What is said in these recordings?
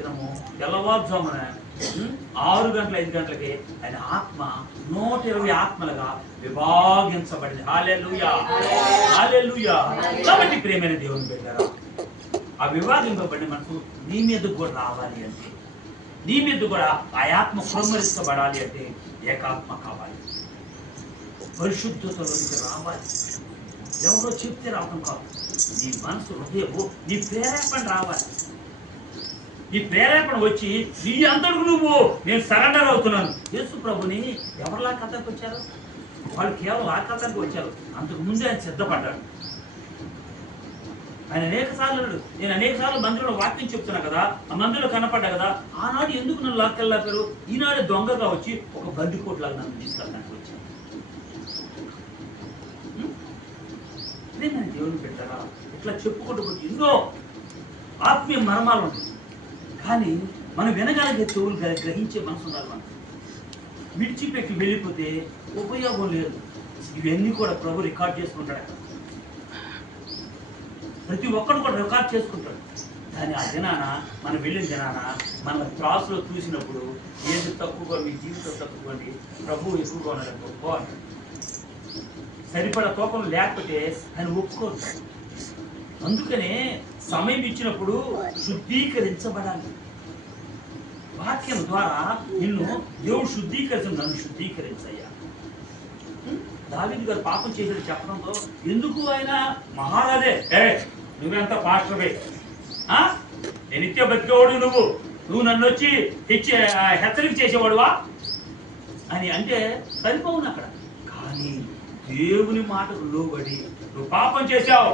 దినము తెల్లవారుజామున 6 గంటల 5 గంటలకి ఆయన ఆత్మ 120 ఆత్మలుగా విభాగించబడింది. హల్లెలూయా, హల్లెలూయా. కాబట్టి ప్రియమైన దేవుని బిడ్డలారా, ఆ విభాగింపబడిన మనసు నీ మీదకు కూడా రావాలి అంటే, నీ మీద కూడా ఆ ఆత్మ కుమ్మరించబడాలి అంటే ఏకాత్మ కావాలి, పరిశుద్ధతలోనికి రావాలి. ఎవరో చెప్తే రావడం కాదు, నీ మనసు హృదయము నీ ప్రేరేపణ రావాలి. నీ ప్రేరేపణ వచ్చి నీ అందరికి నువ్వు నేను సరెండర్ అవుతున్నాను. యేసు ప్రభుని ఎవరిలా కథకు వచ్చారు? వాళ్ళు కేవలం ఆ కథకు వచ్చారు. అంతకు ముందే ఆయన సిద్ధపడ్డాడు. ఆయన అనేక సార్లు నేను అనేక సార్లు మందిరంలో వాక్యం చెప్తున్నా కదా, ఆ మందిరంలో కనపడ్డా కదా, ఆనాడు ఎందుకు నన్ను లాక్కెళ్ళారు, ఈనాడే దొంగగా వచ్చి ఒక బందికోట్లాగా నన్ను తీసుకెళ్ళడానికి వచ్చాను. నేను దేవుని పెట్టారా ఇట్లా చెప్పుకుంటూ పోతే ఎన్నో ఆత్మీయ మర్మాలు ఉంటాయి. కానీ మనం వినగలిగే చెవులు గ్రహించే మనసు ఉండాలి. మనం విడిచిపెట్టి వెళ్ళిపోతే ఉపయోగం లేదు. ఇవన్నీ కూడా ప్రభు రికార్డ్ చేసుకుంటాడు. ప్రతి ఒక్కరు కూడా రికార్డ్ చేసుకుంటాడు. కానీ ఆ దినాన మనం వెళ్ళిన దినాన మన క్లాసులో చూసినప్పుడు ఏది తక్కువగా మీ జీవితం తక్కువండి, ప్రభు ఎక్కువగా ఉన్నాడు గొప్ప అంటాడు. సరిపడా తూకం లేకపోతే ఆయన ఒప్పుకోరు. అందుకనే సమయం ఇచ్చినప్పుడు శుద్ధీకరించబడాలి. వాక్యం ద్వారా నిన్ను దేవుడు శుద్ధీకరించు, నన్ను శుద్ధీకరించయ్యా. దావీదు గారు పాపం చేసేది చెప్పడంతో ఎందుకు ఆయన మహారాజే, నువ్వెంత పాస్టర్వే, నేను నిత్య బతికేవాడు, నువ్వు నన్ను వచ్చి హెచ్చరిక చేసేవాడువా అని అంటే సరిపోవును అక్కడ. కానీ దేవుని మాటకు లోబడి నువ్వు పాపం చేశావు,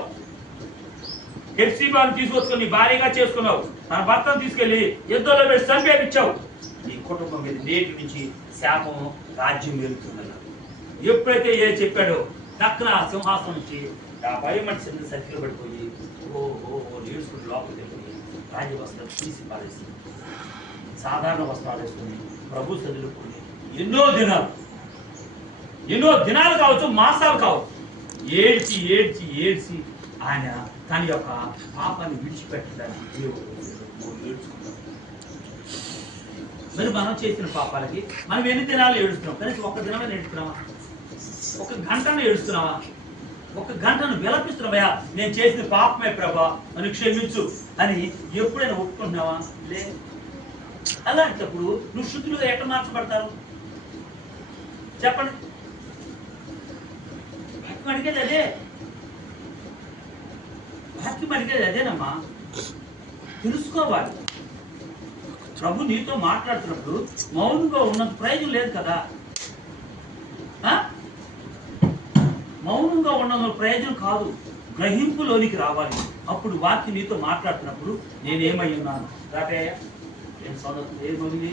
హెప్సిబాను తీసుకొచ్చుకొని నీ భార్యగా చేసుకున్నావు, తన భర్తను తీసుకెళ్లి యుద్ధంలో పెట్టి చంపేపించావు, నీ కుటుంబం మీద నేటి నుంచి శాపం రాజ్యం వెళ్తున్నది. ఎప్పుడైతే ఏ చెప్పాడో దక్కన సింహాసనం నుంచి ఆ భయమటి సర్కిల్ పడిపోయి నేర్చుకుని లోపలికి వెళ్ళి రాజవస్త్రం తీసి పారేస్తుంది, సాధారణ వస్త్రాలు వేసుకుని ప్రభు చదువుకుని ఎన్నో దినాలు కావచ్చు, మాసాలు కావచ్చు, ఏడ్చి ఏడ్చి ఏడ్చి ఆయన తన యొక్క పాపాన్ని విడిచిపెట్టడానికి దేవుడు ఏడ్చుకుంటాం. మరి మనం చేసిన పాపాలకి మనం ఎన్ని దినాలు ఏడుస్తున్నాం? కనీసం ఒక్క దినమే ఏడుస్తున్నామా? ఒక గంటను ఏడుస్తున్నావా? ఒక గంటను విలపిస్తున్నావా? నేను చేసిన పాపమే ప్రభా, నన్ను క్షమించు అని ఎప్పుడైనా ఒప్పుకుంటున్నావా? లే. అలాంటప్పుడు నువ్వు శుద్ధులుగా ఎట్లా మార్చబడతారు చెప్పండి? వాక్యం అడిగేది అదే, వాక్యం అడిగేది అదేనమ్మా. తెలుసుకోవాలి. ప్రభు నీతో మాట్లాడుతున్నప్పుడు మౌనంగా ఉన్నంత ప్రయోజనం లేదు కదా. మౌనంగా ఉన్నంత ప్రయోజనం కాదు, గ్రహింపులోనికి రావాలి. అప్పుడు వాక్యం నీతో మాట్లాడుతున్నప్పుడు నేనేమై ఉన్నాను దాటే ఏం సోదరు ఏమవుతుంది